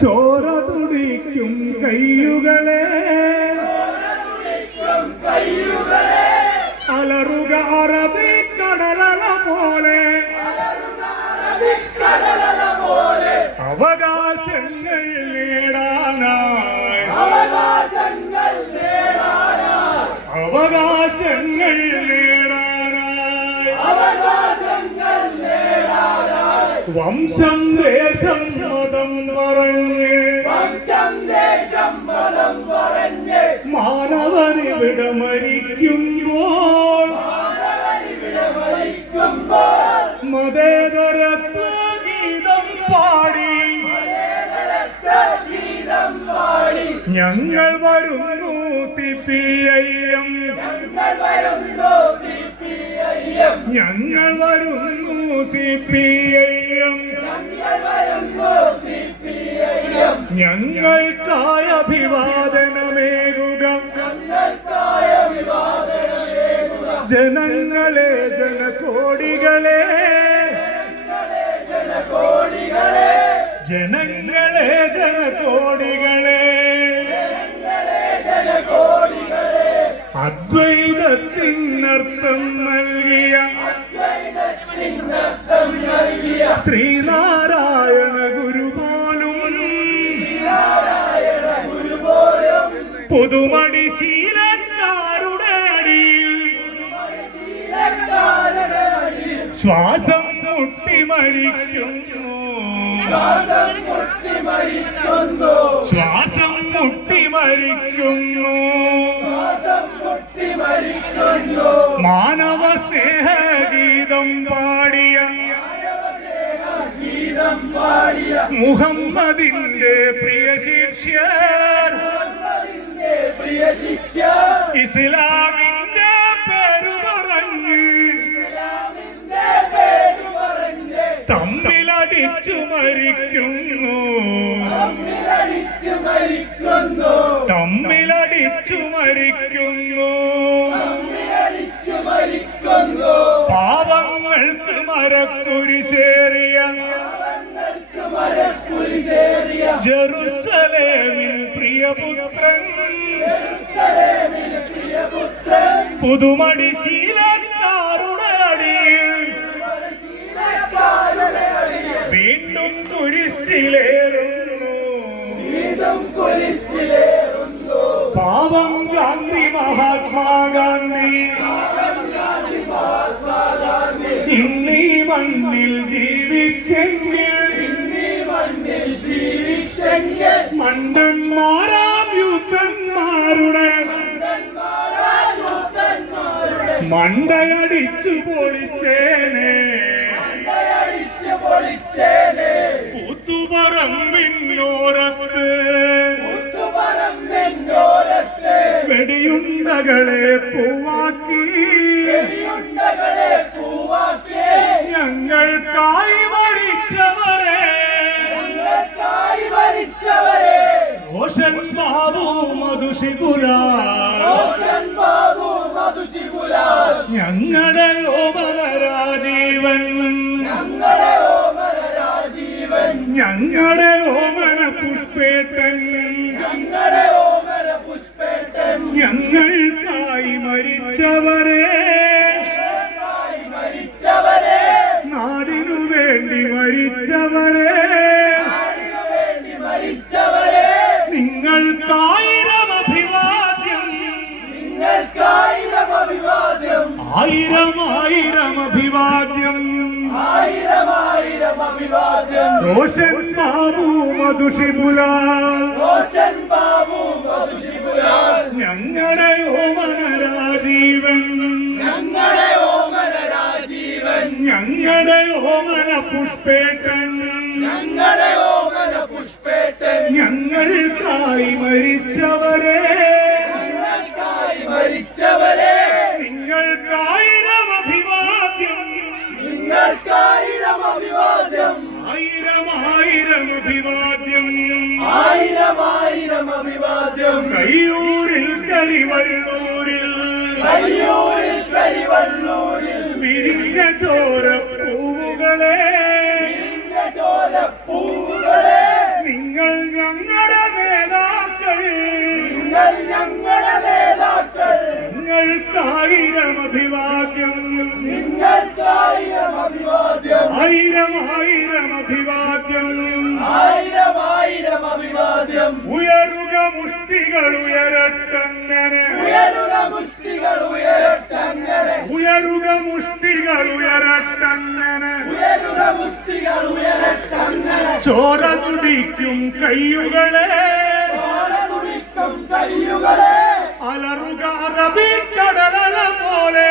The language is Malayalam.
ചോര തുടിക്കും കയ്യുകളെ അലറുക അറബിക്കടലല പോലെ അവകാശങ്ങൾ നേടാനായി അവകാശങ്ങൾ നേടാനായി വംശം ദേശം മതം പറഞ്ഞ് മാനവനിവിടെ മരിക്കുമ്പോൾ മതേതരത്വ ഗീതം പാടി ഞങ്ങൾ വരുന്നു CPIM ഞങ്ങൾ വരുന്നു CPIM ഞങ്ങൾക്കായ അഭിവാദനമേകുക ജനങ്ങളെ ജനകോടികളെ ജനങ്ങളെ ജനകോടികളെ അദ്വൈതത്തിനർത്ഥം നൽകിയ ശ്രീനാരായണ ഗുരു പോലും പുതുമണി ശീലക്കാരുടെ അടിയിൽ ശ്വാസം മുട്ടി മരിക്കുന്നു ശ്വാസം മുട്ടി മരിക്കുന്നു മാനവ സ്നേഹ ഗീതം പാടിയ മുഹമ്മദിന്റെ പ്രിയ ശിഷ്യർ ഇസ്ലാമിന്റെ പേരു പറഞ്ഞ് തമ്മിലടിച്ചു മരിക്കുന്നു തമ്മിലടിച്ചു മരിക്കുന്നു പാവങ്ങൾക്ക് മരക്കുരിശേറിയ ജെറുസലേമിൽ പ്രിയപുത്രൻ പുതുമണി ശീലക്കാരുടെ അടിയിൽ വീണ്ടും കുരിശിലേറുന്നു പാവം ഗാന്ധി മഹാത്മാഗാന്ധി ഇന്നീ മണ്ണിൽ ജീവിച്ചെങ്കിൽ മണ്ടന്മാരാം യൂത്തന്മാരുടെ മണ്ടയടിച്ചു പൊളിച്ചേനെ കൂത്തുപറമ്പിന്നോരത്ത് വെടിയുണ്ടകളെ പൂവാക്കി ഞങ്ങൾക്കായി മരിച്ചവരെ റോഷൻ ബാബു മധുശികുലാൽ ഞങ്ങളുടെ ഓമനരാജീവൻ ഞങ്ങളുടെ ഓമന പുഷ്പേട്ടൻ ഞങ്ങൾക്കായി മരിച്ചവരെ നാടിനു വേണ്ടി മരിച്ചവരെ നിങ്ങൾക്കായിരം അഭിവാദ്യം ആയിരം ആയിരം അഭിവാദ്യം റോഷൻ ബാബു മധുശികുലാൽ ഞങ്ങളുടെ ഓമനരാജീവൻ ഞങ്ങളുടെ ഓമന പുഷ്പേട്ടൻ ഞങ്ങൾക്കായി മരിച്ചവരെ നിങ്ങൾക്കായിരം അഭിവാദ്യം ആയിരം ആയിരം അഭിവാദ്യം കയ്യൂരിൽ കരിവള്ളൂരിൽ വിരിഞ്ഞ ചോരപ്പൂവുകളെ നിങ്ങൾ നിങ്ങൾക്കായിരം അഭിവാദ്യം നിങ്ങൾക്കായിരം അഭിവാദ്യം ആയിരം ആയിരം അഭിവാദ്യം ആയിരം ആയിരം അഭിവാദ്യം ഉയരുക മുഷ്ടികൾ ഉയരട്ടങ്ങനെ ഉയരുക മുഷ്ടികൾ ഉയരട്ടങ്ങനെ ഉയരുക മുഷ്ടികൾ ഉയരട്ടങ്ങനെ ഉയരുക മുഷ്ടികൾ ഉയരട്ടങ്ങനെ ചോര തുടിക്കും കയ്യുകളെ തുടിക്കും കയ്യുകളെ അലറുക അറബിക്കടലല പോലെ